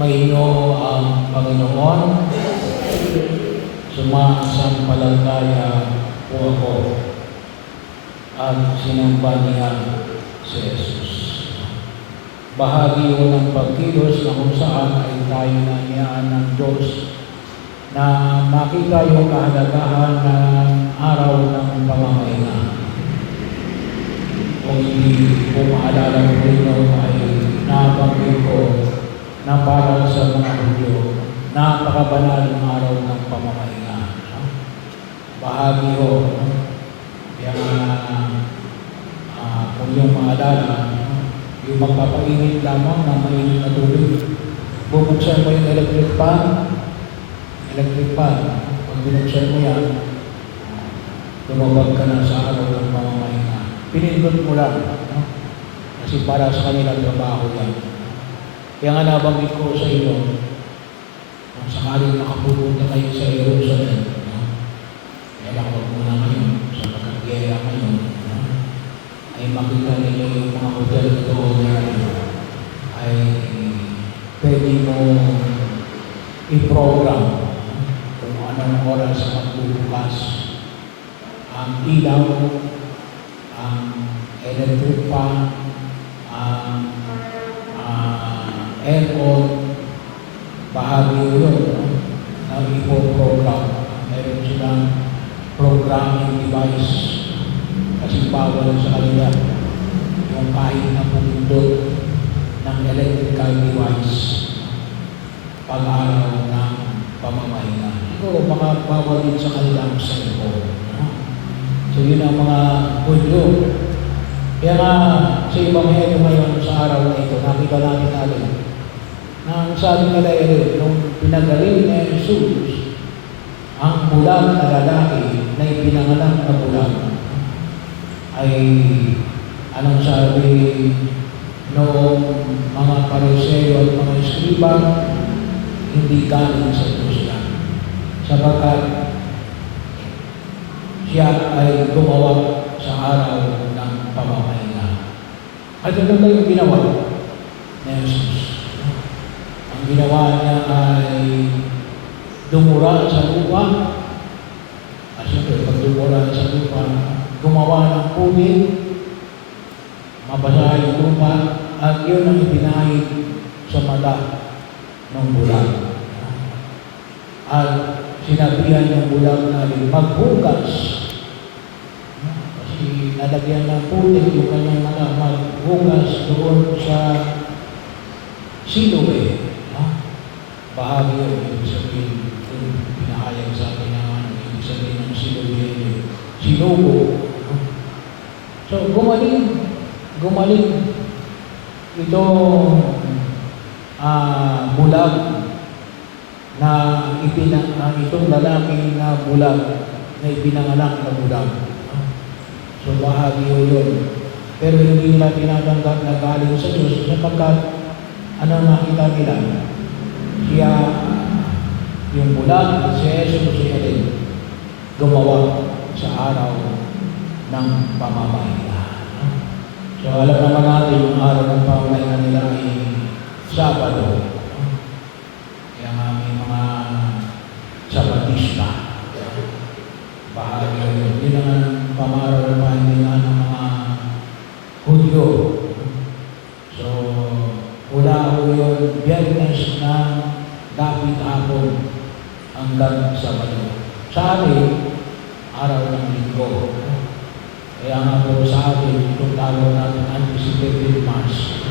Sumainyo ang Panginoon. Sumasampalataya po ako at sinamba niya si Jesus. Bahagi yun ng pagkilos na kung saan ay tayo na niyaan ng Diyos na makita yung kahalagahan ng araw ng pamamahinga. Kung hindi po maalala ko rin ay nabanggit ko na para sa mga Hudyo, napakabanal ng araw ng pamamahinga. Bahagi ho, kaya kung yung maalala, yung magpapainit lamang ng mainit na tubig, bubuksan mo yung electric fan, pag binuksan mo yan, lumabag ka na sa araw ng pamamahinga. Pinindot mo lang, kasi para sa kanilang trabaho yan. Kaya nga nabanggit ko sa inyo, kung sakaling makapupunta kayo sa Jerusalem, kaya lang wag muna ngayon, sa pagkagaya ngayon, ay makita ninyo yung mga hotel doon na ay pwede mo i-program kung anong oras magbubukas ang ilaw, ang electric fan, ang aircon, bahagi yun na ipo-program. Meron silang programming device kasi bawal sa kanila yung kahit na pumindot ng electrical device pag-araw ng pamamahinga. Siguro baka bawal din sa kanilang cellphone. So yun ang mga Hudyo. Kaya nga sa Ebanghelyo ngayon sa araw na ito, nakita natin na ang sabi nila nung pinagaling ni Jesus, ang bulag na lalaki na ipinanganak na bulag ay anong sabi noong mga Pariseo at mga Eskriba, hindi galing sa Diyos yan. Sapagkat siya ay gumawa sa araw ng pamamahinga. At ito yung ginawa ni Jesus. Ang ginawa niya ay dumura sa lupa. At siyempre, pag dumura sa lupa, gumawa ng puwit, mabasa yung lupa, at yun ang ipinahid sa mata ng bulag. At sinabihan yung bulag na maghugas. Kasi nalagyan ng puwit yung kanyang mata, maghugas doon sa Siloe. Bahagi yun, ibig sabihin, pinahayag sa akin na ibig sabihin ng Siloe, Silogo. So, gumaling itong bulag na itong lalaki na bulag na ipinanganak na bulag. So, bahagi yun. Pero hindi nila tinatanggap na galing sa Diyos sapagkat ano nakita nila? Siya, yung bulag at si Jesus siya din gumawa sa araw ng pamamahinga. So, alam naman natin yung araw ng pamamahinga nila ay Sabado. Kaya nga may mga Sabatista. Bahagi yun. Yun ang pamaraw ng pamamahinga ng mga Hudyo. So, wala ko yun, Biyernes na dapit hapon hanggang Sabado. Sa amin, araw ng Linggo. Kaya nga po sa atin, itong tawag natin anticipated Mass.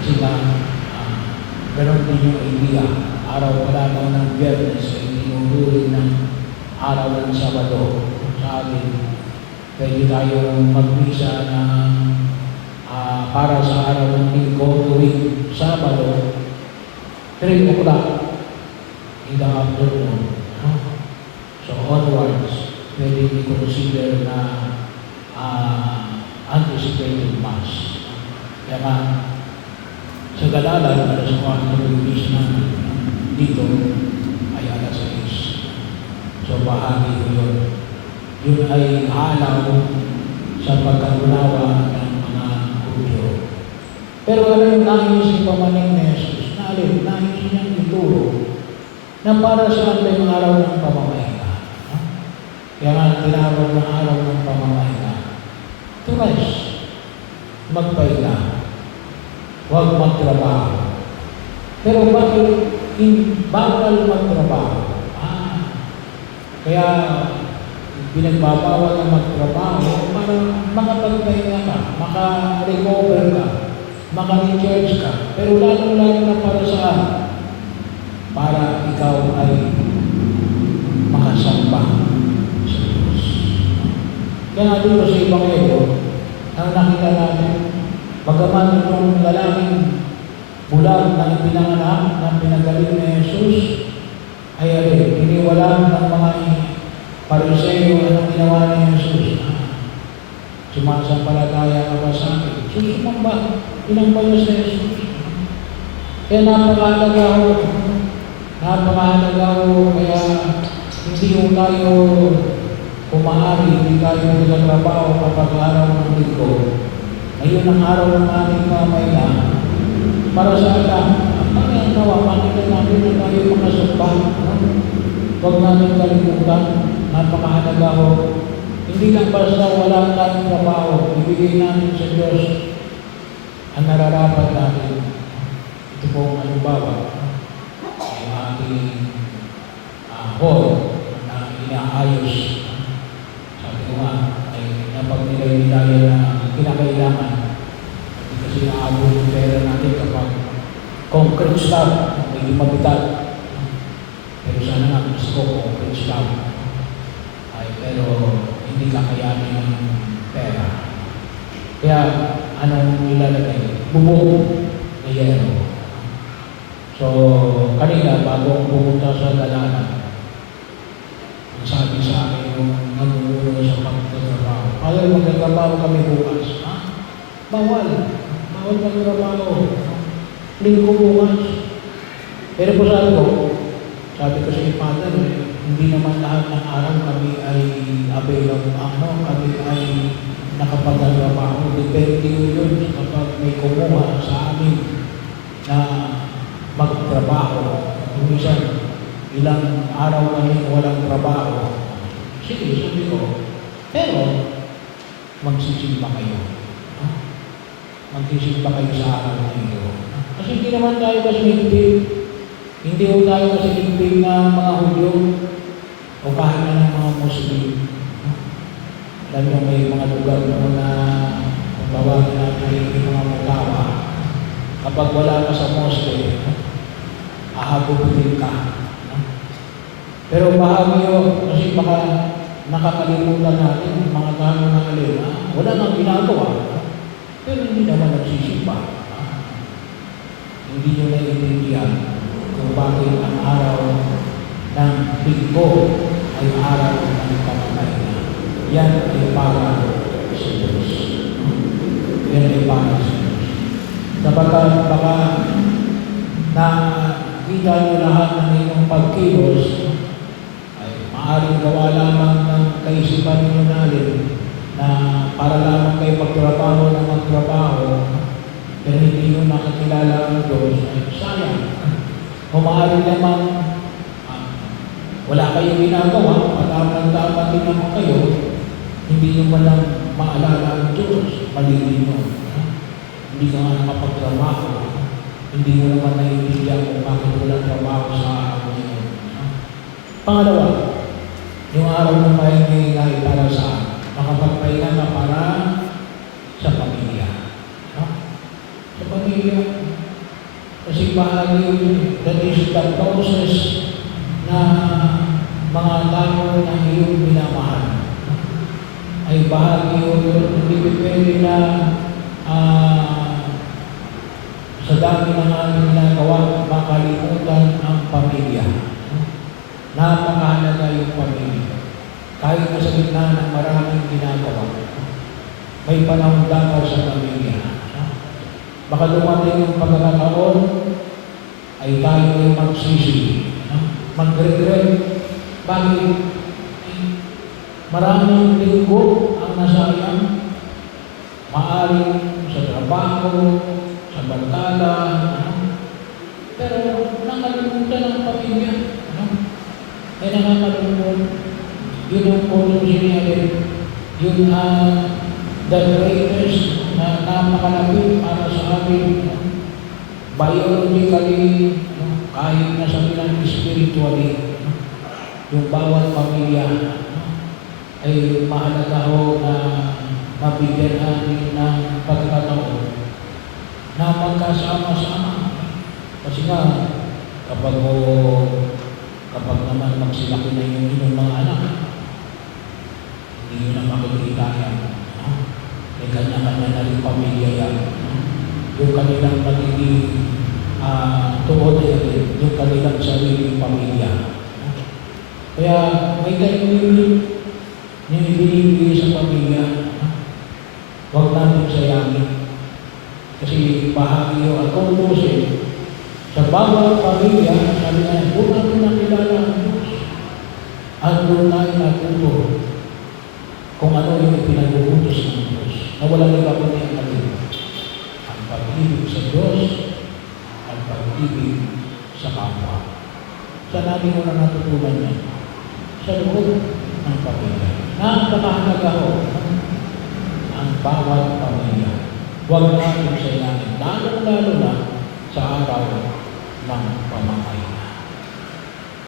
Kasi nga, ganoon din yung idea. Araw pala daw ng Biyernes ay tinutulin ng araw ng Sabado. Sa atin, pwede tayong magmisa ng para sa araw ng Linggo tuwing Sabado, 3 o'clock in the afternoon. So onwards, pwede i-consider na anticipated Mass. Kaya nga, sa Galalan, alas 4 ng bis namin dito ay alas 6. So bahagi ko yun. Yun ay halaw sa pagkaunawa ng mga Hudyo. Pero ano yung nais ni pamaning ni Jesus? Nais nais niyang ituro na para sa ating araw ng pamamahinga. Kaya nga tinawag ng araw ng pamamahinga. To rest. Magpahinga. Huwag magtrabaho. Pero bakit bawal magtrabaho? Kaya pinagbabawal na magtrabaho para makapagpahinga ka, maka-recover ka, maka-recharge ka. Pero lalo-lalo na para saan? Para ikaw ay makasamba sa Diyos. Kaya nga dito sa Ebanghelyo, ang nakita natin, bagaman itong lalaking bulag na ipinanganak na pinagaling ni Jesus, ay iniwalaan ng mga Pariseo anong ginawa ni Jesus. Sumasampalataya ka ba sa akin? Susumamba, pinamba niya sa Jesus. Kaya napakahalaga ho, kaya hindi yung tayo kumahari, hindi tayo nagtatrabaho kapag araw ng linggo. Ngayon ang araw ng aming pamamahinga, para sa alam, ang nawa, makita natin na tayo makasumba. Huwag natin kalimutan, napakahalaga ho. Hindi lang basta wala tayong trabaho, ibigay natin sa Diyos ang nararapat natin. Ito pong halimbawa, yung ating hall na inaayos. Sabi ko nga, ay napagnilay-nilayan na kinakailangan. Hindi kasi naabot yung pera natin kapag concrete slab, medyo mabigat. Pero sana nga gusto ko concrete slab. Pero hindi kakayanin ng pera. Kaya anong nilalagay? Bubong na yero. So, kanina bago pumunta sa dalanan, ang sabi sa akin yung nagumulo sa pagtatrabaho. Ayaw magtatrabaho kami bukas. Bawal. Bawal magtrabaho. Linggo bukas. Pero po sabi ko sa Father, hindi naman lahat ng araw kami ay available, kami ay nakapagtrabaho. Depende yun kapag may kumuha sa amin na magtrabaho. Minsan, ilang araw kami walang trabaho. Sige, sabi ko, pero magsisimba kayo. Magsisimba kayo sa araw na ito. Kasi hindi naman tayo kasimigtig. Hindi ho tayo kasimigtig na mga Hudyo o kahit na ng mga Muslim. Alam nyo, may mga lugar mo na kung tawagin natin yung mga mutawa. Kapag wala ka sa mosque, ahabubutin ka. Pero bahagi yun, kasi baka nakakalimutan natin yung mga tao na alin, wala nang ginagawa. Pero hindi naman nagsisimba. Hindi nyo naiintindihan kung bakit ang araw ng linggo ay araw ng pamamahinga. Yan ay para sa Diyos. Yan ay para sa Diyos. Sapagkat baka nakita nyo lahat ng inyong pagkilos ay maaaring gawa lamang ng kaisipan ninyo natin na para lamang kayo magtrabaho ng magtrabaho pero hindi nyo nakakilala ang Diyos ay sayang. Kung maaaring naman wala kayong ginagawa, pataman-taman din naman kayo, hindi nyo man lang maalala ang Diyos, malilin nyo. Hindi ka nga nakapagtrabaho, hindi mo naman naiintindihan kung bakit walang trabaho sa araw ngayon. Pangalawa, yung araw ng pahinga ay para saan? Makapagpahinga na para sa pamilya. Sa pamilya, kasi bahagi yun, that is the process na mga tao na iyong minamahal. Ay bahagi yun, hindi pwede na sa dami ng aming ginagawa, makalimutan ang pamilya. Napakahalaga yung pamilya. Kahit na sa gitna ng maraming ginagawa, may panahon dapat sa pamilya. Baka dumating yung pagkakataon, ay tayo ay magsisi, mag-regret. Bakit? Maraming linggo ang nasayang, maaring sa trabaho, sa barkada, pero nakakalimutan ng pamilya. Ano? Ay nakakalungkot. Yun ang punong sinabi. Yun the greatest na napakalapit para sa amin. Biologically, kahit na sabihin spiritually, yung bawat pamilya ay mahalaga ho na mabigyan natin ng pagkataon na magkasama-sama. Kasi nga, kapag naman magsilaki na yung inyong mga anak, hindi nyo na makikita yan. May kanya-kanya na rin pamilya yan. Yung kanilang magiging tuod yan, yung kanilang sariling pamilya. Kaya may ganyan yung ibinibigay sa pamilya. Huwag natin sayangin. Kasi bahagi yung akong dosin sa bawat pamilya, sabi na, kung natin nakilala ang Diyos, at doon tayo natuto kung ano yung ipinaguutos ng Diyos, na walang iba kundi ang alin. Ang pag-ibig sa Diyos, ang pag-ibig sa kapwa. Saan natin mo na natutunan yan? Sa loob ng pamilya. Napakahalaga ho ang bawat pamilya. Huwag natin sayangin, lalo-lalo na sa araw ng pamahay.